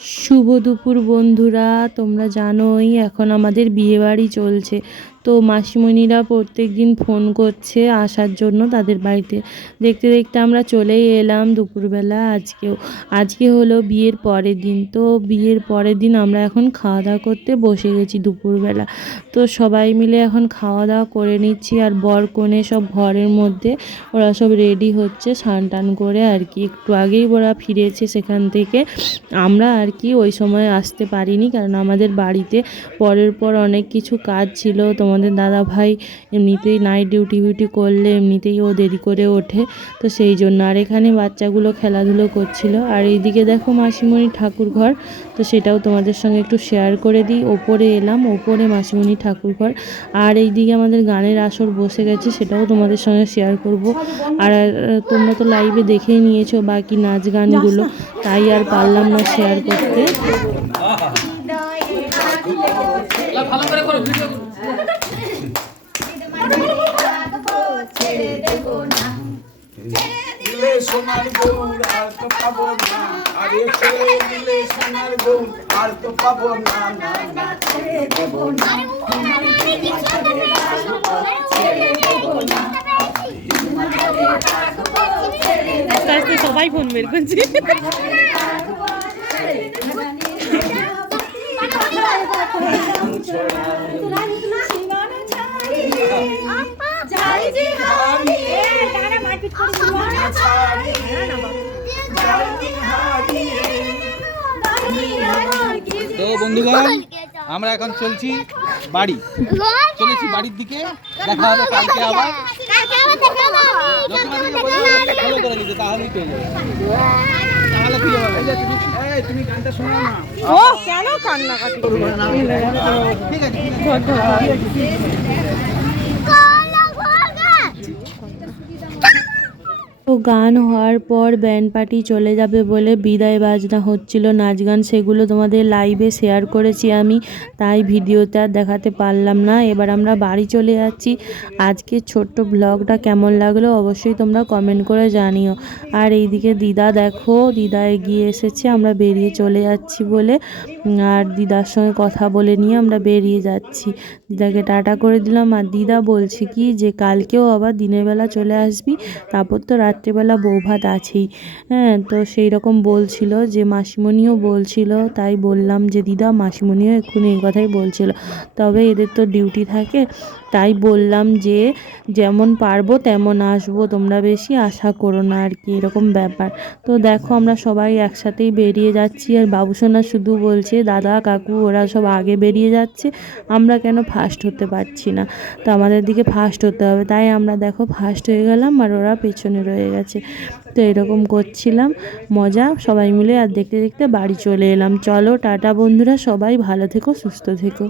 শুভ দুপুর বন্ধুরা তোমরা জানোই এখন আমাদের বিয়েবাড়ি চলছে। তো মাসিমণিরা প্রত্যেক দিন ফোন করছে আসার জন্য তাদের বাড়িতে। দেখতে দেখতে আমরা চলেই এলাম দুপুরবেলা। আজকেও, আজকে হলো বিয়ের পরের দিন। তো বিয়ের পরের দিন আমরা এখন খাওয়া দাওয়া করতে বসে গেছি দুপুরবেলা। তো সবাই মিলে এখন খাওয়া দাওয়া করে নিচ্ছি আর বর কনে সব ঘরের মধ্যে ওরা সব রেডি হচ্ছে স্নান টান করে আর কি। একটু আগেই ওরা ফিরেছে সেখান থেকে। আমরা আর কি ওই সময় আসতে পারিনি কারণ আমাদের বাড়িতে পরের পর অনেক কিছু কাজ ছিল তোমাদের দাদা ভাই এমনিতেই নাইট ডিউটি বিউটি করলে এমনিতেই ও দেরি করে ওঠে। তো সেই জন্য আর এখানে বাচ্চাগুলো খেলাধুলো করছিল। আর এইদিকে দেখো মাসিমণি ঠাকুর ঘর, তো সেটাও তোমাদের সঙ্গে একটু শেয়ার করে দিই। ওপরে এলাম, ওপরে মাসিমণি ঠাকুর ঘর। আর এইদিকে আমাদের গানের আসর বসে গেছে, সেটাও তোমাদের সঙ্গে শেয়ার করব। আর তোমরা তো লাইভে দেখেই নিয়েছো বাকি নাচ গানগুলো, তাই আর পারলাম না শেয়ার করতে। ভালো করে করো ভিডিও দিলে সোনার গৌর আর তো পাবো না। আরে ছেড়ে দিলে সোনার গৌর আর তো পাবো না না না। ছেড়ে দেবো না। আস্তে আস্তে সবাই ফোন বের করছে তো বন্ধুগণ আমরা এখন চলছি বাড়ি। চলেছি বাড়ির দিকে দেখা হবে কালকে আবার। ফলো করে তাহলেই পেয়ে যাবে। তাহলে কি হবে? তুমি গানটা শোনো না। ও কেন কান্নাকাটি? ঠিক আছে ঠিক আছে। তো গান হওয়ার পর ব্যান্ড পার্টি চলে যাবে বলে বিদায় বাজনা হচ্ছিল নাচ গান, সেগুলো তোমাদের লাইভে শেয়ার করেছি আমি, তাই ভিডিওতে আর দেখাতে পারলাম না। এবার আমরা বাড়ি চলে যাচ্ছি। আজকে ছোট্ট ব্লগটা কেমন লাগল অবশ্যই তোমরা কমেন্ট করে জানিও। আর এইদিকে দিদা দেখো, দিদা এগিয়ে এসেছে, আমরা বেরিয়ে চলে যাচ্ছি বলে আর দিদার সঙ্গে কথা বলে নিয়ে আমরা বেরিয়ে যাচ্ছি। দিদাকে টাটা করে দিলাম, আর দিদা বলছে কি যে, কালকেও আবার দিনের বেলা চলে আসবি, তারপর তো রাত্রেবেলা বৌভাত আছেই। হ্যাঁ তো সেই রকম বলছিল যে, মাসিমণিও বলছিল, তাই বললাম যে, দিদা, মাসিমণিও এক্ষুনি এই কথাই বলছিল। তবে এদের তো ডিউটি থাকে। তাই বললাম যে, যেমন পারব তেমন আসব, তোমরা বেশি আশা করো না আর কি, এরকম ব্যাপার। তো দেখো আমরা সবাই একসাথেই বেরিয়ে যাচ্ছি আর বাবুসোনা শুধু বলছে, দাদা, কাকু, ওরা সব আগে বেরিয়ে যাচ্ছে, আমরা কেন ফার্স্ট হতে পারছি না? তো আমাদের দিকে ফার্স্ট হতে হবে। তাই আমরা দেখো ফার্স্ট হয়ে গেলাম আর ওরা পেছনে রয়ে গেছে। তো এরকম করছিলাম, মজা, সবাই মিলে আর দেখতে দেখতে বাড়ি চলে এলাম। চলো, টাটা বন্ধুরা, সবাই ভালো থেকো, সুস্থ থেকো।